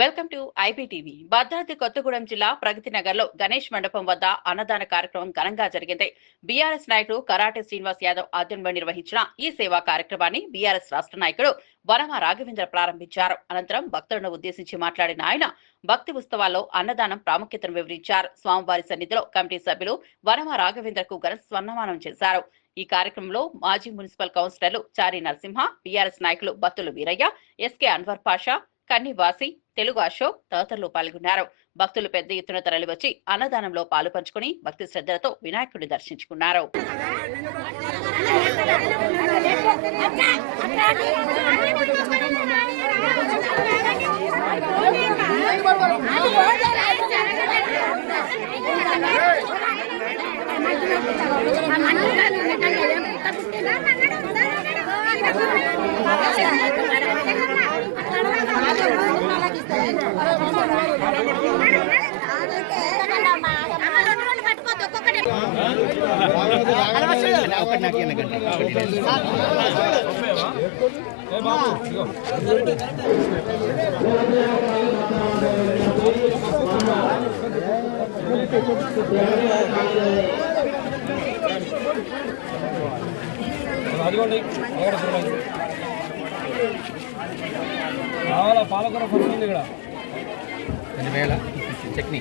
Welcome to IBTV. Bhadradri Kothagudem జిల్లా ప్రగతి నగర్ లో గణేష్ మండపం వద్ద అన్నదాన కార్యక్రమం ఘనంగా జరిగింది. బీఆర్ఎస్ నాయకుడు కరాటే శ్రీనివాస్ యాదవ్ ఆధ్వర్యంలో నిర్వహించిన ఈ సేవా కార్యక్రమాన్ని బీఆర్ఎస్ రాష్ట్ర నాయకుడు వనమ రాఘవేంద్ర ప్రారంభించారు. అనంతరం భక్తులను ఉద్దేశించి మాట్లాడిన ఆయన భక్తి ఉత్సవాల్లో అన్నదానం ప్రాముఖ్యతను వివరించారు. స్వామివారి సన్నిధిలో కమిటీ సభ్యులు వనమ రాఘవేంద్రకు ఘన సన్మానం చేశారు. ఈ కార్యక్రమంలో మాజీ మున్సిపల్ కౌన్సిలర్లు చారి నరసింహ, బీఆర్ఎస్ నాయకులు బత్తులు వీరయ్య, ఎస్కే అన్వర్ పాషా, కన్నివాసి, తెలుగు అశోక్ తదితరులు పాల్గొన్నారు. భక్తులు పెద్ద ఎత్తున తరలివచ్చి అన్నదానంలో పాలు పంచుకుని భక్తి శ్రద్ధలతో వినాయకుడిని దర్శించుకున్నారు. పాలకూర పడుతుంది ఇక్కడ చట్నీ